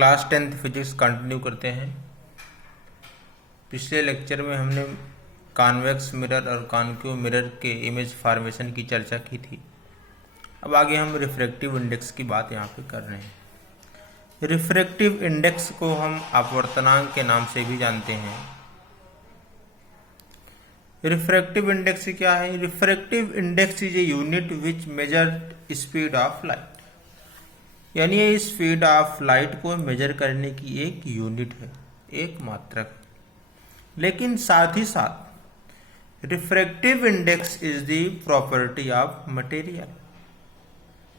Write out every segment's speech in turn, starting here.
Class 10th physics continue करते हैं। पिछले लेक्चर में हमने कॉन्वेक्स मिरर और कॉन्केव मिरर के इमेज फॉर्मेशन की चर्चा की थी। अब आगे हम रिफ्रैक्टिव इंडेक्स की बात यहाँ पे कर रहे हैं। रिफ्रैक्टिव इंडेक्स को हम अपवर्तनांक के नाम से भी जानते हैं। रिफ्रैक्टिव इंडेक्स क्या है? Refractive index is a unit which measure speed of light, यानी ये स्पीड ऑफ लाइट को मेजर करने की एक यूनिट है, एक मात्रक। लेकिन साथ ही साथ refractive index is the property of material,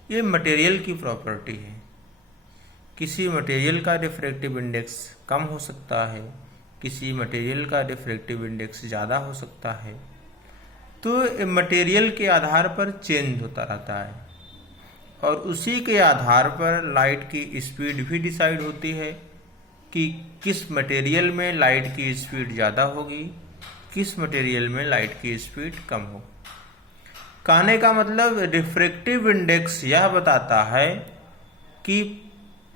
ये मटेरियल की प्रॉपर्टी है। किसी मटेरियल का रिफ्रैक्टिव इंडेक्स कम हो सकता है, किसी मटेरियल का रिफ्रैक्टिव इंडेक्स ज़्यादा हो सकता है। तो मटेरियल के आधार पर चेंज होता रहता है और उसी के आधार पर लाइट की स्पीड भी डिसाइड होती है कि किस मटेरियल में लाइट की स्पीड ज़्यादा होगी, किस मटेरियल में लाइट की स्पीड कम होगी। कहने का मतलब रिफ्रैक्टिव इंडेक्स यह बताता है कि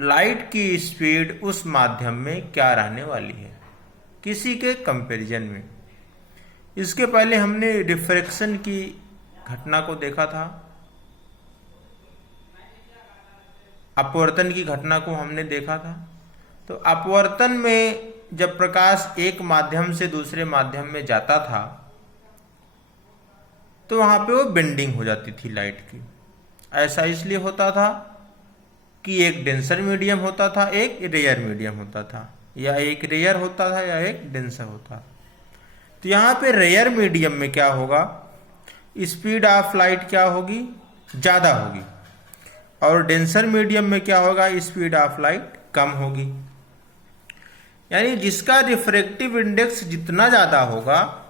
लाइट की स्पीड उस माध्यम में क्या रहने वाली है किसी के कंपैरिजन में। इसके पहले हमने रिफ्रैक्शन की घटना को देखा था, अपवर्तन की घटना को हमने देखा था। तो अपवर्तन में जब प्रकाश एक माध्यम से दूसरे माध्यम में जाता था तो वहां पे वो बेंडिंग हो जाती थी लाइट की। ऐसा इसलिए होता था कि एक डेंसर मीडियम होता था, एक रेयर मीडियम होता था, या एक रेयर होता था या एक डेंसर होता। तो यहाँ पे रेयर मीडियम में क्या होगा, स्पीड ऑफ लाइट क्या होगी, ज़्यादा होगी, और डेंसर मीडियम में क्या होगा, स्पीड ऑफ लाइट कम होगी। यानी जिसका रिफ्रैक्टिव इंडेक्स जितना ज़्यादा होगा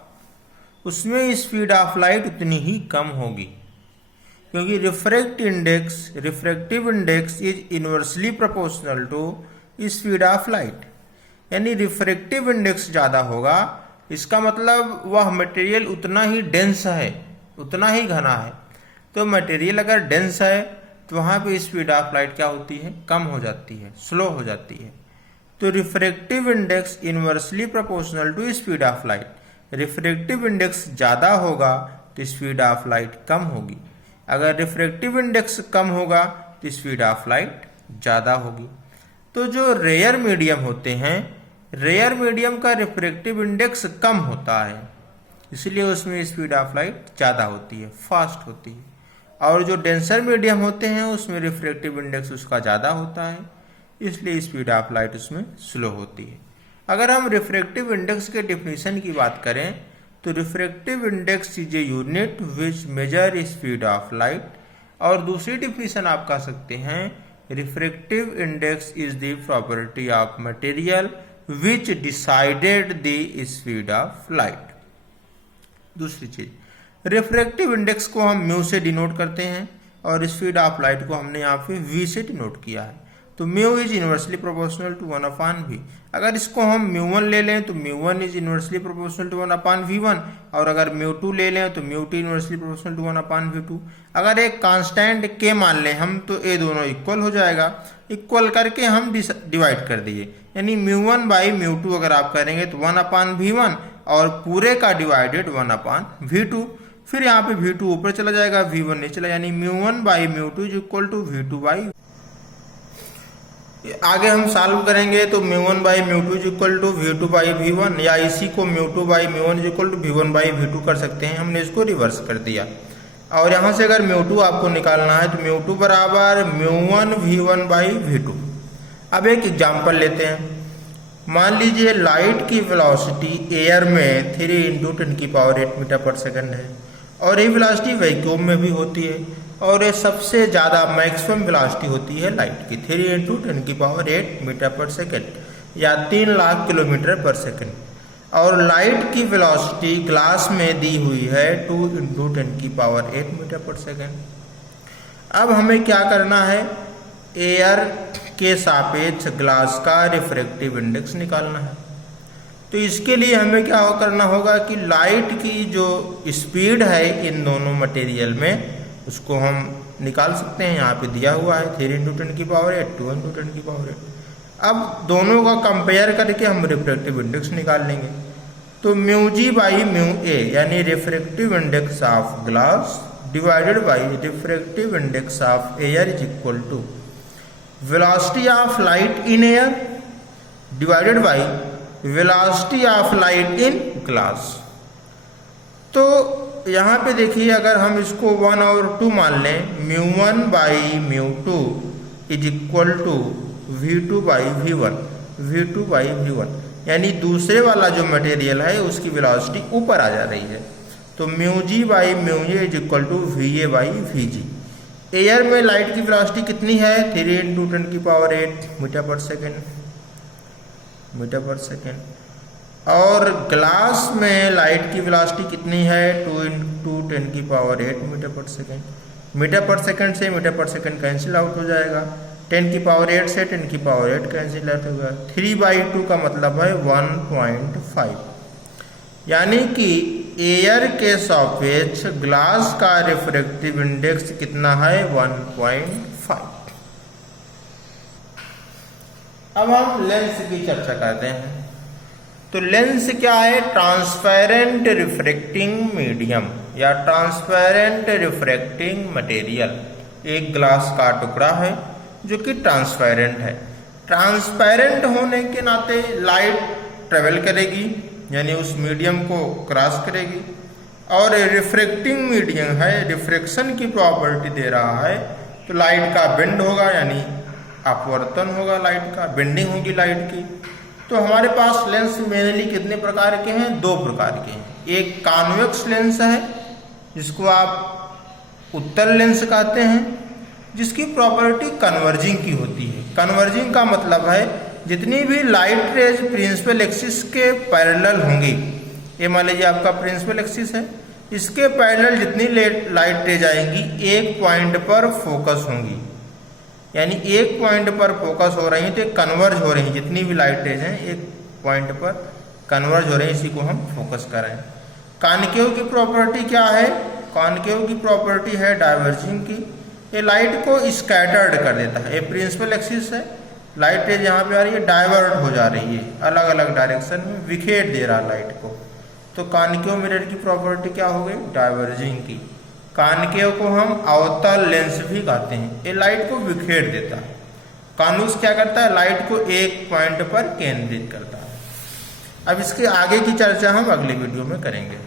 उसमें स्पीड ऑफ लाइट उतनी ही कम होगी, क्योंकि refractive index is inversely proportional to speed of light. यानी रिफ्रैक्टिव इंडेक्स ज़्यादा होगा, इसका मतलब वह मटेरियल उतना ही डेंस है, उतना ही घना है। तो मटेरियल अगर डेंस है तो वहाँ पे स्पीड ऑफ लाइट क्या होती है, कम हो जाती है, स्लो हो जाती है। तो refractive index inversely proportional to speed of light. Refractive index ज़्यादा होगा तो स्पीड ऑफ लाइट कम होगी, अगर रिफ्रैक्टिव इंडेक्स कम होगा तो स्पीड ऑफ लाइट ज़्यादा होगी। तो जो रेयर मीडियम होते हैं, रेयर मीडियम का रिफ्रैक्टिव इंडेक्स कम होता है, इसलिए उसमें स्पीड ऑफ लाइट ज़्यादा होती है, फास्ट होती है। और जो डेंसर मीडियम होते हैं उसमें रिफ्रैक्टिव इंडेक्स उसका ज़्यादा होता है, इसलिए स्पीड ऑफ लाइट उसमें स्लो होती है। अगर हम रिफ्रैक्टिव इंडेक्स के डिफिनीशन की बात करें तो refractive index is a unit which measure speed of light, और दूसरी डिफिनीशन आप कह सकते हैं refractive index is the property of material which decided the speed of light. दूसरी चीज, रिफ्रैक्टिव इंडेक्स को हम म्यू से डिनोट करते हैं और स्पीड ऑफ लाइट को हमने यहाँ पे वी से डिनोट किया है। तो mu is inversely proportional to 1/v। अगर इसको हम μ1 ले लें तो μ1 is inversely proportional to 1/v1, और अगर μ2 ले लें तो μ2 इनवर्सली प्रोपोर्शनल टू 1/v2। अगर एक कांस्टेंट k मान लें हम तो ये दोनों इक्वल हो जाएगा, इक्वल करके हम डिवाइड कर दिए, यानी μ1/μ2 अगर आप करेंगे तो 1/v1 और पूरे का डिवाइडेड 1/v2। फिर यहाँ पे v2 ऊपर चला जाएगा, v1 नहीं चला, यानी μ1/μ2 इज इक्वल टू v2/। आगे हम सॉल्व करेंगे तो μ1/μ2 इज इक्वल टू v2/v1, या इसी को μ2/μ1 इज इक्वल टू v1/v2 कर सकते हैं। हमने इसको रिवर्स कर दिया, और यहाँ से अगर μ2 आपको निकालना है तो μ2 बराबर μ1v1/v2। अब एक एग्जाम्पल लेते हैं। मान लीजिए लाइट की वेलोसिटी एयर में 3 × 10⁸ मीटर पर सेकंड है, और ये वेलोसिटी वैक्यूम में भी होती है, और ये सबसे ज़्यादा मैक्सिमम वेलोसिटी होती है लाइट की 3 × 10⁸ मीटर पर सेकंड, या 3 लाख किलोमीटर पर सेकंड। और लाइट की वेलोसिटी ग्लास में दी हुई है 2 × 10⁸ मीटर पर सेकंड। अब हमें क्या करना है, एयर के सापेक्ष ग्लास का रिफ्रैक्टिव इंडेक्स निकालना है। तो इसके लिए हमें क्या करना होगा कि लाइट की जो स्पीड है इन दोनों मटेरियल में उसको हम निकाल सकते हैं। यहाँ पे दिया हुआ है 3 × 10⁸, 2 × 10⁸। अब दोनों का कंपेयर करके हम रिफ्रैक्टिव इंडेक्स निकाल लेंगे। तो mu g by mu a यानी refractive index of glass divided by refractive index of air is equal to velocity of light in air divided by velocity of light in glass. तो यहाँ पे देखिए, अगर हम इसको 1 और 2 मान लें, mu 1 by mu 2 is equal to V2 by V1, V2 by V1, यानी दूसरे वाला जो मटेरियल है उसकी वेलोसिटी ऊपर आ जा रही है। तो mu g by mu a is equal to VA by VG। Air में लाइट की वेलोसिटी कितनी है? 3 × 10⁸ मीटर पर सेकेंड। और ग्लास में लाइट की वेलोसिटी कितनी है? 2 × 10⁸ मीटर पर सेकेंड से मीटर पर सेकेंड कैंसिल आउट हो जाएगा, 10⁸ से 10⁸ कैंसिल आउट होगा। 3/2 का मतलब है 1.5, यानी कि एयर के सापेक्ष ग्लास का रिफ्रैक्टिव इंडेक्स कितना है? 1.5। अब हम लेंस की चर्चा करते हैं। तो लेंस क्या है? ट्रांसपेरेंट रिफ्रैक्टिंग मीडियम या ट्रांसपेरेंट रिफ्रैक्टिंग मटेरियल। एक ग्लास का टुकड़ा है जो कि ट्रांसपेरेंट है। ट्रांसपेरेंट होने के नाते लाइट ट्रेवल करेगी, यानी उस मीडियम को क्रॉस करेगी, और रिफ्रैक्टिंग मीडियम है, रिफ्रैक्शन की प्रॉपर्टी दे रहा है, तो लाइट का बेंड होगा, यानी अपवर्तन होगा, लाइट का बेंडिंग होगी लाइट की। तो हमारे पास लेंस मेनली कितने प्रकार के हैं? 2 प्रकार के हैं। एक कॉन्वेक्स लेंस है जिसको आप उत्तल लेंस कहते हैं, जिसकी प्रॉपर्टी कन्वर्जिंग की होती है। कन्वर्जिंग का मतलब है जितनी भी लाइट रेज प्रिंसिपल एक्सिस के पैरेलल होंगी, ये मान लीजिए आपका प्रिंसिपल एक्सिस है, इसके पैरेलल जितनी लाइट रेज आएंगी एक पॉइंट पर फोकस होंगी, यानी एक पॉइंट पर फोकस हो रही है तो कन्वर्ज हो रही है। जितनी भी लाइट रेज हैं एक पॉइंट पर कन्वर्ज हो रही है, इसी को हम फोकस कर रहे हैं। कॉनकेव की प्रॉपर्टी क्या है? कॉनकेव की प्रॉपर्टी है डाइवर्जिंग की। ये लाइट को स्कैटर्ड कर देता है। ये प्रिंसिपल एक्सिस है, लाइट रेज यहाँ पे आ रही है, डाइवर्ट हो जा रही है, अलग अलग डायरेक्शन में विखेर दे रहा लाइट को। तो कॉनकेव मिरर की प्रॉपर्टी क्या हो गई? डाइवर्जिंग की। कॉनकेव को हम अवतल लेंस भी कहते हैं, ये लाइट को बिखेर देता है। कॉन्वेक्स क्या करता है? लाइट को एक पॉइंट पर केंद्रित करता है। अब इसके आगे की चर्चा हम अगले वीडियो में करेंगे।